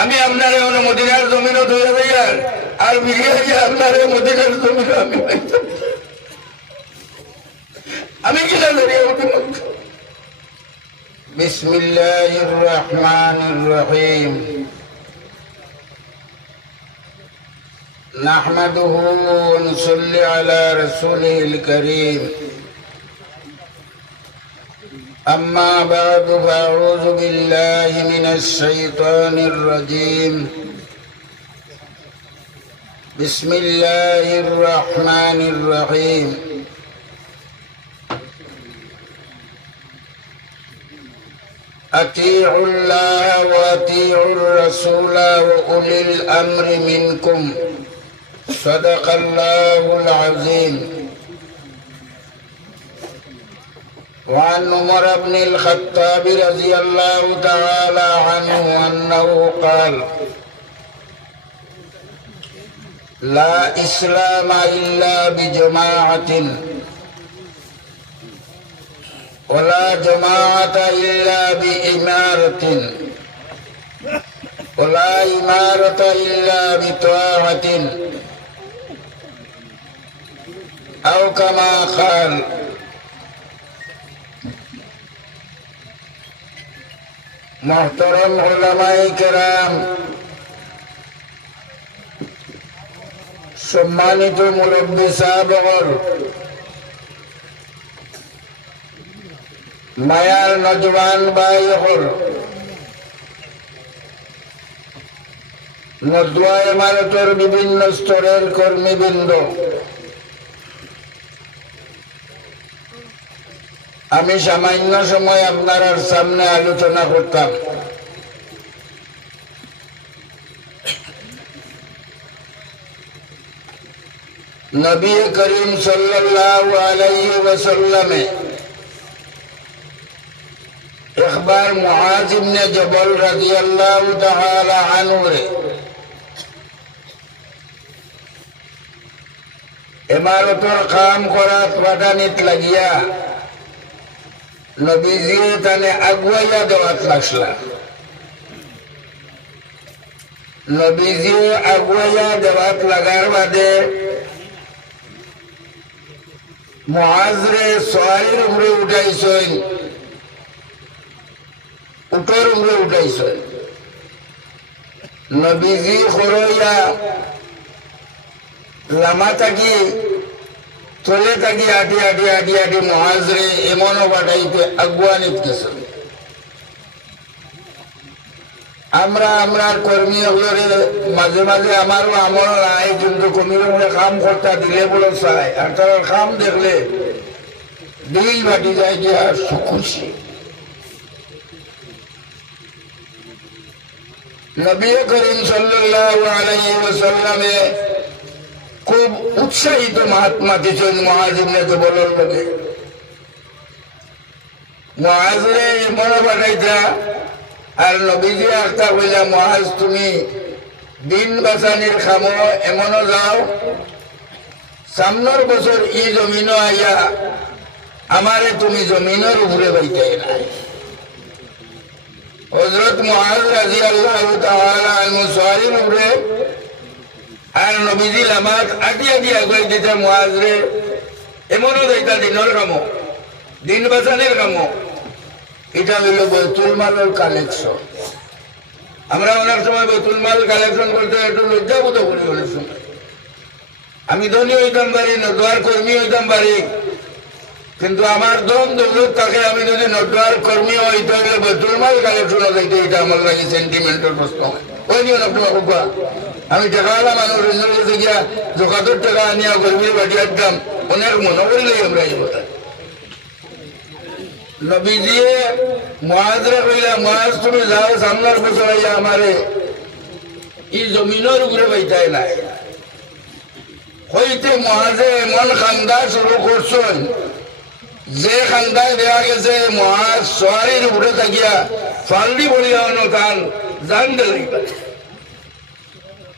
আমি আপনার মদিনার জমিনও ধরে যাইয়ার আর বিরিয়ানি আপনার মদিনার জমিন আমি পাইতাম আমি কিনা ধরিয়া বিসমিল্লাহির রহমানির রহিম নাহমাদুহু ওয়া নুসাল্লি আলা রাসূলিল কারীম أما بعد فأعوذ بالله من الشيطان الرجيم بسم الله الرحمن الرحيم أطيعوا الله وأطيعوا الرسول وأولي الأمر منكم صدق الله العظيم وعن عمر بن الخطاب رضي الله تعالى عنه أنه قال لا إسلام إلا بجماعة ولا جماعة إلا بإمارة ولا إمارة إلا بطاعة أو كما قال محترم উলামায়ে কেরাম, সম্মানিত মুরব্বি সাহেবগণ, মায়ার নজওয়ান ভাইগণ, নদওয়া ইমারতের বিভিন্ন স্তরের কর্মীবৃন্দ, আমি সামান্য সময় আপনার সামনে আলোচনা করতাম। নবী করিম সাল্লাল্লাহু আলাইহি ওয়াসাল্লামে একবার মুআজ ইবনে জবল রাদিয়াল্লাহু তাআলা আনহু রে ইমারতের কাম করা বাদানিত লাগিয়া নবীজি তানে আগুয়াইয়া দেওয়াত লাগলা। নবীজি আগুয়াইয়া দেওয়াত লাগার বাদে মুআজরে সওয়ারির উপরে উঠাইছেন, উটের উপরে উঠাইছেন। নবীজি খরইয়া লামা থাকি চলে থাকি আটি আটি আটি আটি মুআজরে এমনও বাটাইতে আগুয়ানিত গেছেন। আমরার কর্মী হলরে মাঝে মাঝে আমারও আমল নাই, কিন্তু কমির উপরে কাম করতে দিলে বলে চাই, আর তার কাম দেখলে দিল বাটি যায় যে আর খুশি। নবী করিম সাল্লাল্লাহু আলাইহি ওয়াসাল্লামে খুব উৎসাহিত মহাত্মা দিচ্ছেন মুআজ ইবনে জবলের লোকে। মুআজরে মনে পাঠাইতা আর নবীজি আখতা কইলা, মুআজ তুমি দিন বাঁচানির খামো এমনও যাও, সামনের বছর ই জমিনও আইয়া আমারে তুমি জমিনের উপরে বাইতাই না। হযরত মুআজ রাদিয়াল্লাহু তাআলা আনহু সওয়ারির উপরে আর নবীজি লামাত আটি আটি আগুয়াই দিতে মুআজরে এমনও যাইতা দিনের কামো, দিন বাঁচানির কামো। এটা হইল বাইতুল মালের কালেকশন। আমরা অনেক সময় বাইতুল মাল কালেকশন করতে একটু লজ্জাবোধ করি। অনেক সময় আমি ধনী হইতাম পারি, নদওয়ার কর্মী হইতাম পারি, কিন্তু আমার দম দৌলত থাকে আমি যদি নদওয়ার কর্মী হইতে হইলে বাইতুল মাল কালেকশন যাইতে, এটা আমার লাগে সেন্টিমেন্টের প্রশ্ন। ওই নিয়ে আপনার আমি টাকাওয়ালা মানুষ কাছে গিয়া জোকাতের টাকা আনিয়া কর্মীর বাড়ি আসতাম, অনেক মনে করিলেই আমরা এই কথা। নবীজি মুআজরে কইলা, মুআজ তুমি যাও সামনের বছর আইয়া আমারে ই জমিনের উপরে বাইতাই নাই। হইতে মুআজে এমন খান্দা শুরু করছেন যে খান্দায় দেওয়া গেছে মুআজ সওয়ারির উপরে থাকিয়া ফাল্লি বলিয়া তার জান দিলেই পারে,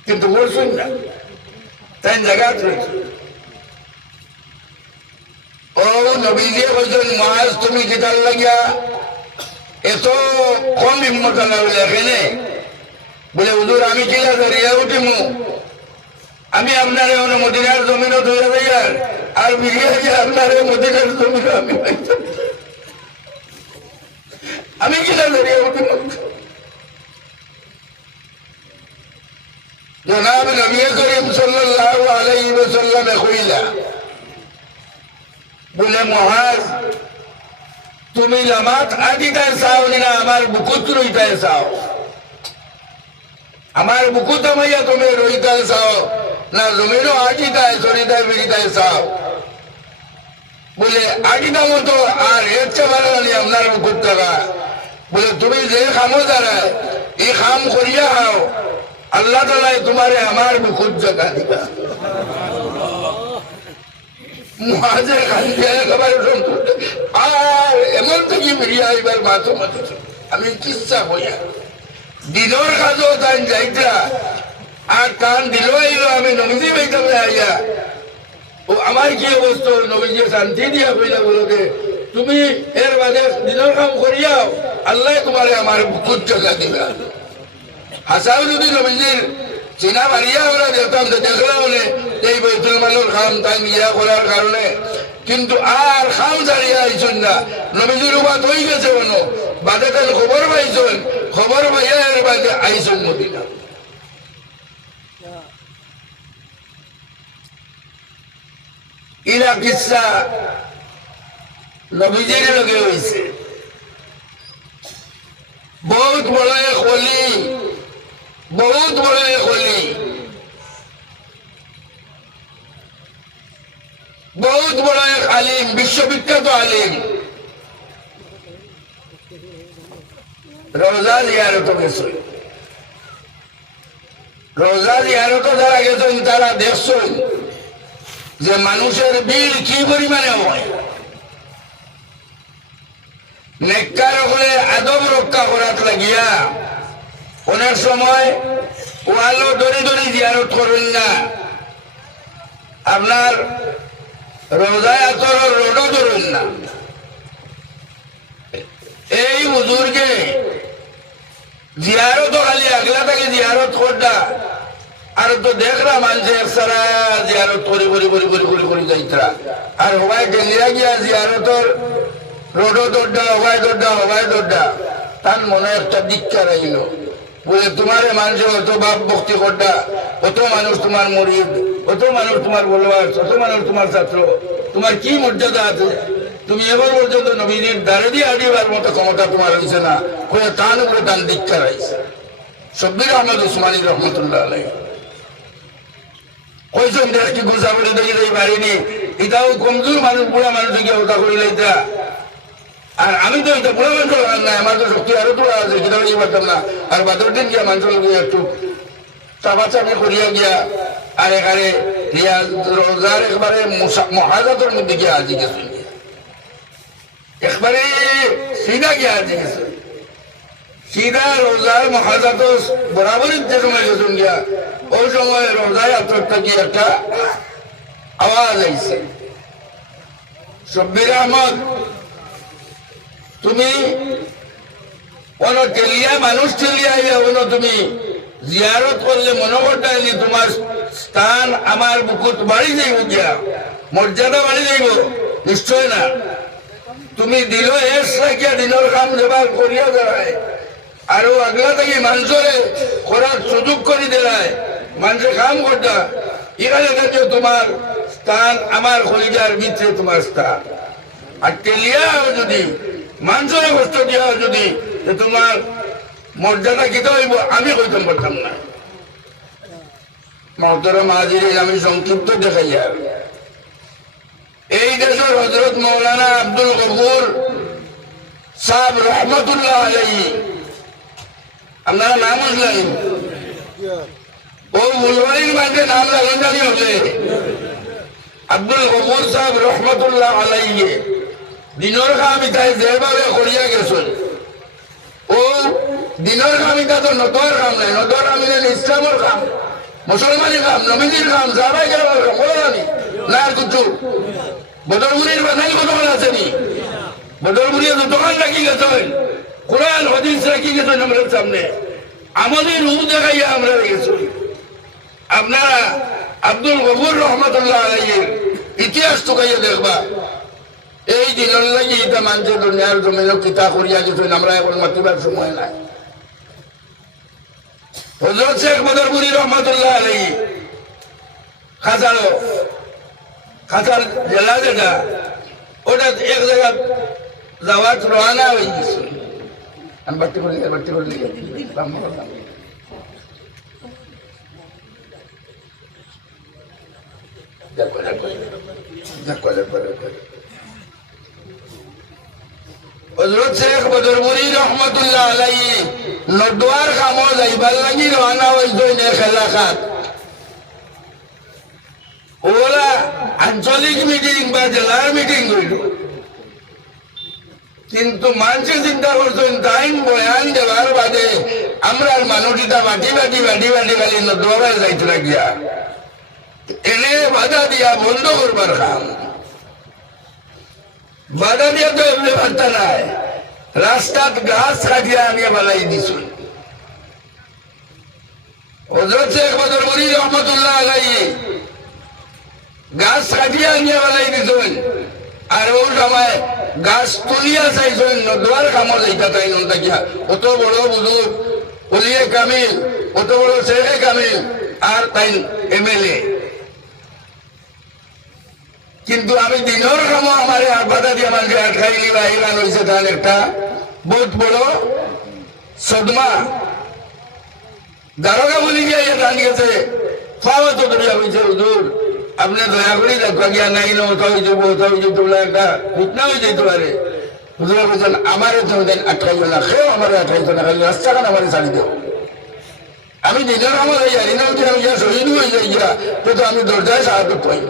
কিন্তু করছেন না, তাই জায়গা রয়েছে। ও নবীজি কইছেন, মুআজ তুমি কিতার লাগিয়া এত কম হিম্মত লাগলে এখানে বলে আমি কিলা দাঁড়িয়ে উঠিমু আমি আপনার মদিনার জমিনও ধরে যাইয়ার আর বিরিয়া গিয়ে আপনার মদিনার জমিন আমি আমি কিনা দাঁড়িয়ে উঠিমু জনাব নবী করিম সাল্লাল্লাহু আলাইহি ওয়াসাল্লাম কইলা বলে মুআজ তুমি নামাজ আদিতায় চাও না আমার বুকুত রইতায় চাও আমার বুকুত মাইয়া তুমি রইতায় চাও না জমিনও আদিতায় চরিতায় বিরিতায় চাও বলে আদিতা মতো আর এর চেয়ে ভালো নালি আপনার বুকুত থাকা বলে তুমি যে খামো দাঁড়ায় এই খাম করিয়া খাও আল্লাহ তাআলা তোমারে আমার বুকুত জায়গা দিবা মুআজের কান্দে একেবারে আর এমন থেকে মিলিয়া এবার মাথো মাথো আমি কিচ্ছা হইয়া দিনের কাজও তাই যাইতা আর কান দিল আইলো আমি নবীজি বাইতাম আইয়া ও আমার কি অবস্থা নবীজি শান্তি দিয়া কইলা বলকে তুমি এর বাদে দিনের কাম করিয়াও আল্লাহ তোমারে আমার বুকুত জায়গা দিবা হাসাও যদি নবীজির চিনা মারিয়া ওরা দেখতাম দেখলাম বলে এই বৈতুল মালের খাম তাই ইয়া করার কারণে কিন্তু আর খাম দাঁড়িয়ে আইছেন না নবীজির উপাত হয়ে গেছে কোনো বাদে তাই খবর পাইছেন খবর পাইয়া এর বাদে আইছেন মদিনা ইলা কিসা নবীজির লগে হয়েছে বহুত বড় এক ওলি বহুত বড় এক ওলি বহুত বড় এক আলিম বিশ্ববিখ্যাত আলিম রোজা জিয়ারত গেছে রোজা জিয়ারত যারা গেছেন তারা দেখছেন যে মানুষের ভিড় কি পরিমাণে হয় নেককার হলে আদব রক্ষা করার লাগিয়া অনেক সময় ওয়ালো দড়ি দড়ি জিয়ারত করেন না আপনার রোজায় আতর রোডও ধরেন না এই হুজুরকে জিয়ারত খালি আগলা থেকে জিয়ারত করটা আর তো দেখরা মানুষে একসারা জিয়ারত করে করে করে করে করে করে যাইতরা আর হবাই ডেঙ্গিরা গিয়া জিয়ারতর রোডও দৌড়া হবাই দৌড়া হবাই দৌড়া তার মনে একটা দীক্ষা রইল বলে তোমার মানুষের অত বাপ ভক্তি করটা অত মানুষ তোমার মরিদ অত মানুষ তোমার বলবার অত মানুষ তোমার ছাত্র তোমার কি মর্যাদা আছে তুমি এবার পর্যন্ত নবীজির দ্বারে দিয়ে আড়িবার মতো ক্ষমতা তোমার হয়েছে না হয়ে তান উপরে তান দীক্ষা রয়েছে শব্বির আহমদ উসমানী রহমতুল্লাহ আলাই কইছেন দেশ কি গুজা বলে দেখি এই বাড়িনি এটাও কমজোর মানুষ বুড়া মানুষ গিয়ে ওটা করিলে এটা আর আমি তো এটা বুড়া মানুষ নাই আমার তো শক্তি আরো তোলা আছে সেটা বলি পারতাম না আর বাদর দিন গিয়া মানুষ একটু চাপাচাপি করিয়া গিয়া আর এখানে রোজার একবারে মহাজাতের মধ্যে গিয়া আজি গেছে একবারে সিধা গিয়া আজি গেছে সিধা রোজার মহাজাত বরাবরের যে সময় গেছেন গিয়া ওই সময় রোজায় আত্মহত্যা কি একটা আওয়াজ আইছে শব্বির আহমদ তুমি কোন টেলিয়া মানুষ টেলিয়া আইয়া হলো তুমি জিয়ারত করলে মনে করতে তোমার স্থান আমার বুকুত বাড়ি যাইব গিয়া মর্যাদা বাড়ি যাইব নিশ্চয় না তুমি দিল এস রাখিয়া দিনের কাম জবাব করিয়া দাঁড়ায় আর আগলা থেকে মানুষরে করার সুযোগ করে দেয় মানুষের কাম করতা এখানে থেকে তোমার স্থান আমার কলিজার ভিতরে তোমার স্থান আর টেলিয়া যদি মানুষের কষ্ট দিয়া যদি তোমার মর্যাদা কিতে হইব আমি কইতাম পারতাম না মহতরম হাজির আমি সংক্ষিপ্ত দেখাইয়া এই দেশের হযরত মৌলানা আব্দুল গফুর সাহেব রহমতুল্লাহ আলাইহি আপনারা নাম বুঝলেন ও ফুলবাড়ির মাঝে নাম লাগান জানি হবে আব্দুল গফুর সাহেব রহমতুল্লাহ আলাইহি দিনের কামিতাই যেভাবে করিয়া গেছেন ও দিনের কামিতা তো নতর কাম নাই নতর কাম ইসলামের কাম মুসলমানের কাম নবীজির কাম যাবাই যাবার আমি না আর কিছু বদরপুরের বাঙালি কতক্ষণ আসেনি বদরপুরের দোকান রাখি গেছেন কোরআন হাদিস রাখি গেছেন আমাদের সামনে আমাদের রূপ দেখাইয়া আমরা গেছি। আপনারা আব্দুল গফুর রহমতুল্লাহ আলাইহির ইতিহাস তো কাইয়া দেখবা, এই দিনের লাগে এটা মানুষের দুনিয়ার জমিন কিতা করিয়া গেছেন, আমরা এখন মাতিবার সময় নাই। হযরত শেখ বদরপুরি রহমতুল্লাহ আলাইহি খাসার জেলা যেটা, ওটা এক জায়গা যাওয়ার রওনা হয়ে গেছে। আমি বাড়তি করে হযরত শেখ বদরপুরি রহমতুল্লাহ আলাইহি নদওয়ার কামো যাইবার লাগি রওনা হইছেন এক এলাকাত। ওরা আঞ্চলিক মিটিং বা জেলার মিটিং হইল, কিন্তু মানুষের চিন্তা করছেন তাই বয়ান দেওয়ার বাদে আমরা মানুষটা বাটি খালি নদওয়ার যাইতে লাগিয়া এনে বাধা দিয়া বন্ধ করবার কাম। বাধা দিয়া তো এমনি বার্তা নাই, রাস্তাত গাছ কাটিয়া আনিয়া বালাই দিছুন। হযরত শেখ বদরপুরি রহমতুল্লাহ আলাইহি গাছ কাটিয়া আনিয়া বালাই দিছুন, আর ওই সময় গাছ তুলিয়া চাইছেন নদওয়ার কামড় যাইতা তাই নন্দাকিয়া। অত বড় বুজুর্গ ওলিয়ে কামিল, অত বড় শেখে কামিল, আর তাই এমএলএ, কিন্তু আমি দিনের কামো আমার বাধা দিয়ে আমাকে আটকাইলি বা ইরান হয়েছে, তাহলে একটা বহুত বড় সদমা। দারোগা বলি গিয়ে টান গেছে, পাওয়া তো দরিয়া হয়েছে হুজুর, আপনি দয়া করে দেখা গিয়া নাই না ওটা হয়েছে তোলা একটা ঘটনা হয়ে যেতে পারে। হুজুরা বলছেন আমারে তো আটকাইও না, খেয়েও আমার আটকাইতো না, খালি রাস্তাখান আমার ছাড়ি দেব। আমি দিনের আমার জানি না আমি যা শহীদ হয়ে যাই গিয়া, তো আমি দরজায় সাহায্য পাই।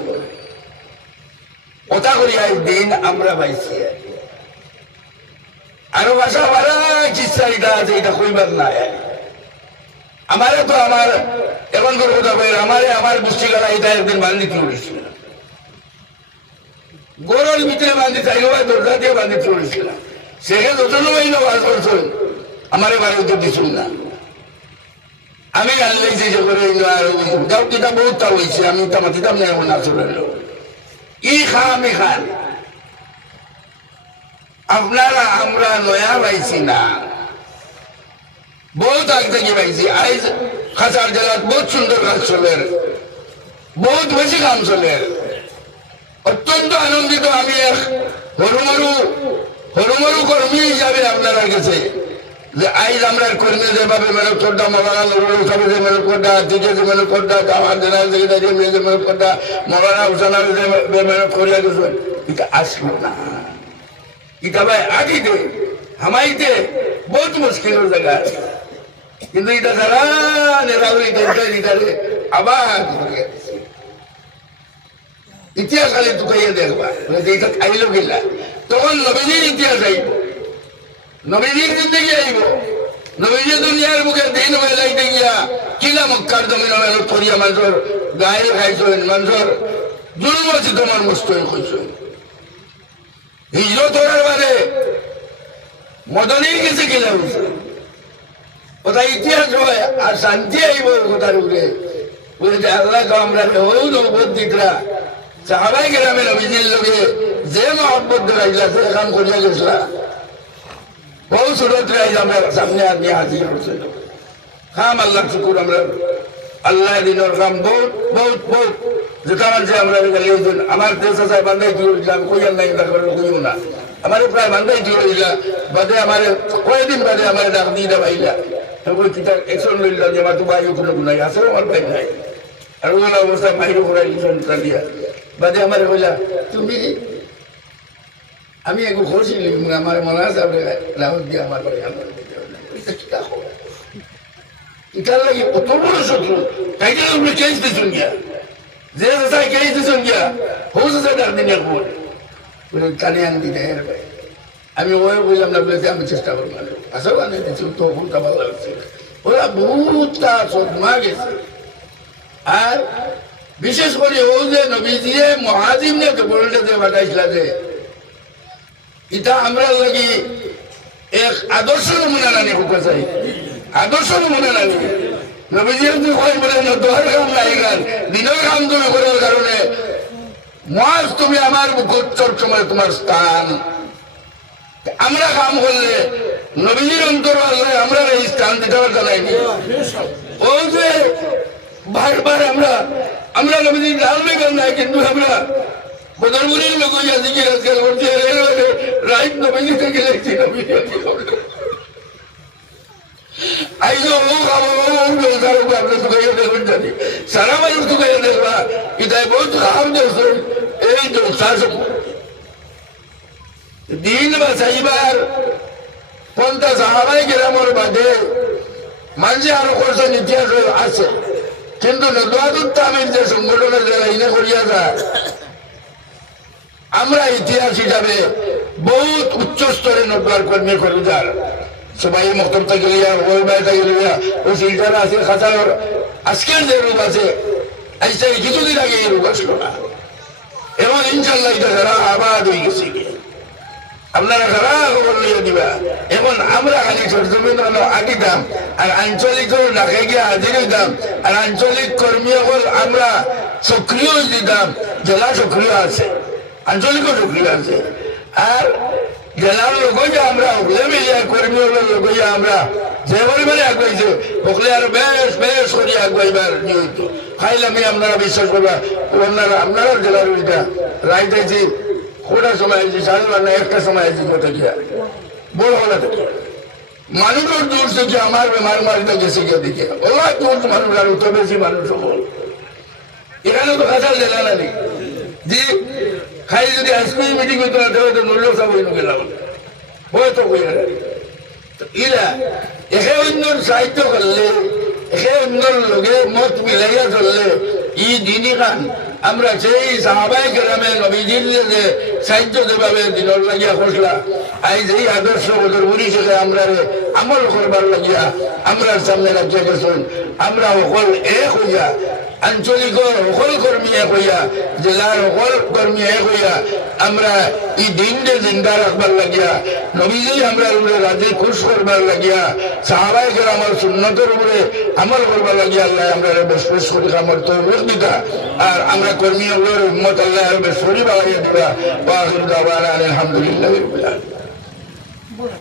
ওটা করি দিন আমরা পাইছি। আরো বাসা বাড়া চিৎসা এটা আছে, এটা কইবার নাই। আমারে তো আমার এখন করে কথা বলে আমার বৃষ্টি করা এটা একদিন বান্ধি তুলেছিল, গরুর ভিতরে বান্ধি চাইল, দরজা দিয়ে বান্ধি তুলেছিল। সেখানে যতন হইল বাস করছেন, আমার বাড়ি উত্তর দিচ্ছিল না। আমি গান লাগছি যে করে গাও কিতা বহুত তা হয়েছে, আমি তা মাতিতাম না, এখন আসলে ই খাম ই খান। আপনারা আমরা নয়া পাইছি না, বহুত আগ থেকে পাইছি। আজ খাসার জেলার বহুত সুন্দর কাজ চলে, বহুত বেশি কাম চলে। অত্যন্ত আনন্দিত আমি এক হরুমরু কর্মী হিসাবে আপনারা গেছে যে আজ আমরা কর্মী যেভাবে মেহনত করতাম, মৌলানা নুরুল সাহেব যে মেহনত করতা, টিকে যে মেহনত করতা, আমার জেনারেল সেক্রেটারি যে মেহনত করতা, মৌলানা হুসান আলী যে মেহনত করিয়া গেছে, এটা আসলো না। এটা ভাই আগে হামাইতে বহুত মুশকিলের জায়গা আছে, কিন্তু এটা সারা নেতাগুলি আবার ইতিহাস খালি টুকাইয়া দেখবা, এটা খাইল গেলা তখন নবীজির ইতিহাস আইব, নবীজির জিন্দগি আইব। নবীজি দুনিয়ার মুখে দিন বেলাইতে গিয়া কিলা মক্কার জমিন মেহনত করিয়া মানুষের গায়ে খাইছেন, মানুষের জুলুম আছে তোমার মুস্ত হয়েছেন। হিজরত করার বাদে মদনীর কিছু কিলা হয়েছে, ওটা ইতিহাস হয়। আর শান্তি আইব কোথার উপরে বলছে আল্লাহ তো আমরা নৌবত দিকরা সাহাবাই গ্রামে নবীজির লোকে যে মহব্বত ধরাইলা সে কাম করিয়া গেছিলা, বহু সুরত রাইজ আমরা সামনে আদমি হাজির করছে। খাম আল্লাহ শুকুর, আমরা আল্লাহ দিনের কাম বহুত বহুত বহুত যেটা মানছে আমরা আমার দেশ আছে বান্ধাই কি হয়েছিলাম, কইয়ার নাই কইও না, আমার প্রায় বান্ধাই কি হয়েছিল বাদে আমার কয়েকদিন বাদে আমার ডাক দিয়ে পাইলা কিতাব একশন লইলাম যে আমার তো বাইরে কোনো নাই আছে, আমার ভাই নাই। আর ওগুলো অবস্থায় বাইরে ঘোরাই দিয়া বাদে আমার বললা তুমি আমি একটু খুশি আমার মনে আছে রাহুল দিয়ে আমার বাড়ি এটার লাগে কত বড় শত্রু, তাই জন্য আপনি কেস দিচ্ছেন গিয়া, যে চাই কেস দিচ্ছেন গিয়া হোস আছে ডাক দিন একবার বলে কানে আন দিতে আমি ওই বললাম না, বলেছি আমি চেষ্টা করবো আসলে আনে দিচ্ছি তো ভুলটা ভালো লাগছে। ওরা বহুতটা সদমা গেছে। আর বিশেষ করে ও যে নবীজিয়ে মহাজিম নে বলটা যে বাটাইছিলা যে এটা আমরা লাগি এক আদর্শ নমুনা নানি হতে চাই। আদর্শ মনে নানি নবীজি হয় বলে দোয়ার কাম নাই গান দিনের কাম তুমি করার কারণে মাস তুমি আমার গোচর সময় তোমার স্থান আমরা কাম করলে নবীজির অন্তর আল্লাহ আমরা এই স্থান দিতে জানাইনি ও যে বারবার আমরা নবীজির জানবে কেন নাই কিন্তু আমরা বদরপুরের লোক জিজ্ঞেস আজকাল করছি রাইট নবীজি থেকে লেখছি নবীজি আইজো ও খাবো আপনি তুকাইয়া দেখবেন জানি সারা মানুষ তুকাইয়া দেখবা এটাই বহুত খাম দেখছে এই জলসা দিন বাঁচাইবার 50 সাহাবাই গ্রামের বাদে মানুষে আরো করছেন ইতিহাস আছে কিন্তু নদওয়াতুত তামিল যে সংগঠনের যারা ইনে করিয়া যায় আমরা ইতিহাস হিসাবে বহুত উচ্চ স্তরে নদওয়ার কর্মী কর্মীদার সবাই মক্তব থেকে লিয়া ওই বাড়ি থেকে লিয়া ওই শিলটার আছে খাতার আজকের যে রূপ আছে আজকে কিছুদিন আগে এই রূপ আসলো না এবং ইনশাল্লাহ এটা যারা আবাদ হয়ে গেছে আপনারা যারা খবর নিয়ে দিবা এখন আমরা খালি সরজমিন আঁকিতাম আর আঞ্চলিক ডাকে গিয়ে হাজির হইতাম আর আঞ্চলিক কর্মী হল আমরা সক্রিয় দিতাম জেলা সক্রিয় আছে আঞ্চলিকও সক্রিয় আছে আর জেলার লোক আমরা হলে মিলিয়ে কর্মী হলের লোক আমরা যে পরিমাণে আগুয়াইছে ওগুলো আরো বেশ বেশ করে আগুয়াইবার নিয়মিত খাইলাম আপনারা বিশ্বাস করবা আপনারা জেলার ওইটা রাইট আছে কোটার সময় আছে 12:30 1টার সময় আছে কোথা গিয়া বড় হলা থেকে মানুষের দূর থেকে আমার বেমার মারিতে গেছে গিয়ে দিকে ওলা দূর মানুষ আর তো বেশি মানুষ বল এখানে তো কথা জেলা না নেই জি খাই যদি আইসক্রিম মিটিং করতে না তো মূল্য সব হইল গেলাম হয়তো হয়ে গেল ইরা একে অন্যর সাহিত্য করলে একে অন্যর লোকে মত মিলাইয়া চললে ই দিনই খান আমরা সেই সাহাবাই গ্রামে নবীজির যে সাহিত্য যেভাবে দিনের লাগিয়া খসলা আজ এই আদর্শ বদরপুরি সাথে আমরা আমল করবার লাগিয়া আমরা সামনে রাখিয়া গেছেন আমরা সকল এক হইয়া আঞ্চলিক সকল কর্মী এক হইয়া জেলার সকল কর্মী এক হইয়া আমরা এই দিনকে জিন্দা রাখবার লাগিয়া নবীজি আমরা উপরে রাজি খুশ করবার লাগিয়া সাহাবাই গ্রামের সুন্নতের উপরে আমল করবার লাগিয়া আল্লাহ আমরা বেশ বেশ করে আমার তৌফিক দিতা আর আমরা কর্মী উম্মত আল্লাহ বেশ করে বাড়াইয়া দিবা ওয়া আখিরু দাওয়ানা আলহামদুলিল্লাহি রাব্বিল আলামিন।